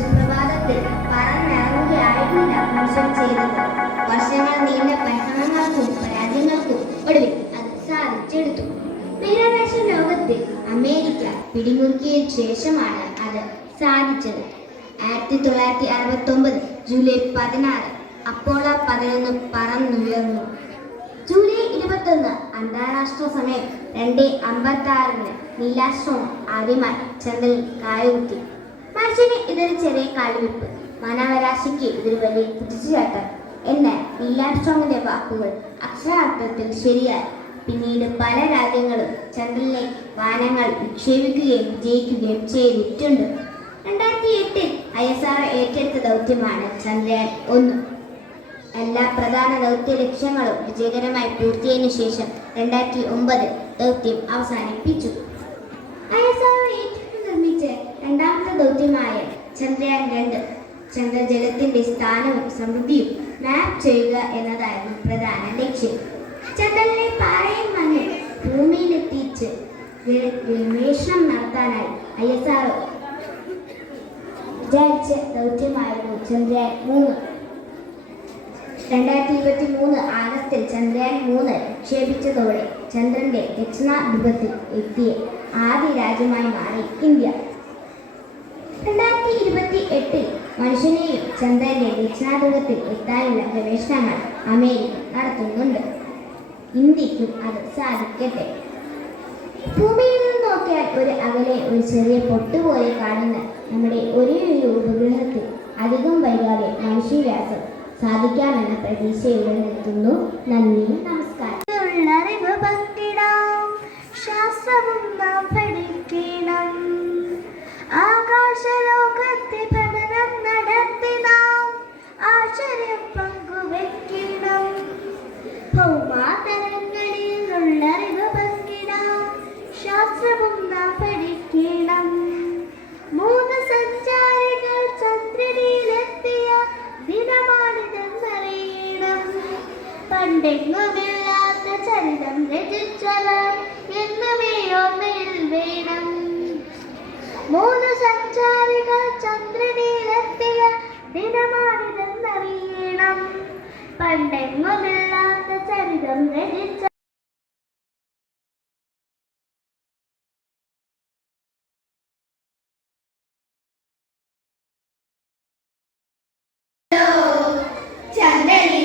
സുപ്രഭാതത്തിൽ പറന്നിറങ്ങുകയായിരുന്നില്ല മനുഷ്യൻ ചെയ്തത്. വർഷങ്ങൾ നീണ്ട പരിശ്രമങ്ങൾക്കും പരാജയങ്ങൾക്കും ഒടുവിൽ അത് സാധിച്ചെടുത്തു. ബഹിരാകാശ ലോകത്തിൽ അമേരിക്ക പിടിമുറുക്കിയ ശേഷമാണ് അത് സാധിച്ചത്. 1969 ജൂലൈ 16 അപ്പോളോ 11 പറന്നുയർന്നു. ജൂലൈ 21 അന്താരാഷ്ട്ര സമയം 2:56 നീൽ ആംസ്ട്രോങ് ആദ്യമായി ചന്ദ്രനിൽ കാലുകുത്തി. മനുഷ്യന് ഇതൊരു ചെറിയ കാൽവെപ്പ്, മാനവരാശിക്ക് ഇതൊരു വലിയ കുതിച്ചുചാട്ടം. എന്നാൽ നീൽ ആംസ്ട്രോങ്ങിന്റെ വാക്കുകൾ അക്ഷരാർത്ഥത്തിൽ ശരിയായി. പിന്നീട് പല രാജ്യങ്ങളും ചന്ദ്രനിലേക്ക് വാഹനങ്ങൾ വിക്ഷേപിക്കുകയും വിജയിക്കുകയും ചെയ്തിട്ടുണ്ട്. 2008 ISRO ഏറ്റെടുത്ത ദൗത്യമാണ് ചന്ദ്രയാൻ 1. എല്ലാ പ്രധാന ദൗത്യ ലക്ഷ്യങ്ങളും വിജയകരമായി പൂർത്തിയായതിനു ശേഷം 2009 ദൗത്യം അവസാനിപ്പിച്ചു. ISRO ഏറ്റെടുത്ത് നിർമ്മിച്ച രണ്ടാമത്തെ ദൗത്യമായ ചന്ദ്രയാൻ 2 ചന്ദ്രജലത്തിന്റെ സ്ഥാനവും സമൃദ്ധിയും മാപ്പ് ചെയ്യുക എന്നതായിരുന്നു പ്രധാന ലക്ഷ്യം. ചന്ദ്രനിലെ പാറയും മണ്ണും ഭൂമിയിലെത്തിച്ച് ഗവേഷണം നടത്താനായി ISRO വിചാരിച്ച ദൗത്യമായിരുന്നു ചന്ദ്രയാൻ 3. 2023 ആഗസ്റ്റിൽ ചന്ദ്രയാൻ 3 വിക്ഷേപിച്ചതോടെ ചന്ദ്രന്റെ ദക്ഷിണധ്രുവത്തിൽ എത്തിയ ആദ്യ രാജ്യമായി മാറി ഇന്ത്യ. 2028 മനുഷ്യനെയും ചന്ദ്രന്റെ ദക്ഷിണധ്രുവത്തിൽ എത്താനുള്ള ഗവേഷണങ്ങൾ അമേരിക്ക നടത്തുന്നുണ്ട്. ഇന്ത്യക്കും അത് സാധിക്കട്ടെ. ഭൂമിയിൽ നിന്ന് നോക്കിയാൽ ഒരു അകലെ ഒരു ചെറിയ പൊട്ടുപോലെ കാണുന്ന നമ്മുടെ ഒരേയൊരു ഉപഗ്രഹത്തിൽ അധികം വൈകാതെ മനുഷ്യവ്യാസം സാധിക്കാമെന്ന പ്രതീക്ഷയോടെ നിർത്തുന്നു. നന്ദി, നമസ്കാരം. ശാസ്ത്രവും നാം പഠിക്കണം. ആകാശലോകത്തെ പഠനം നടത്തി നാം ആശ്ചര്യം പങ്കുവെക്കണം. ഭൗമാതലങ്ങളിലുള്ള അറിവ് പങ്കിടാം. ശാസ്ത്രവും നാം പഠിക്കണം. 3 സഞ്ചാരികൾ ചന്ദ്രനിലെത്തിയ ദിനമാണിതെന്നറിയണം. പണ്ടെങ്ങുമില്ലാത്ത ചരിതം രചിച്ചവർ എന്നുമേ ഓർമ്മയിൽ വേണം. 3 സഞ്ചാരികൾ ചന്ദ്രനിലെത്തിയ ദിനമാണിതെന്നറിയണം. പണ്ടെങ്ങുമില്ലാത്ത ചരിതം രചിച്ച ചന്ദ്രനിൽ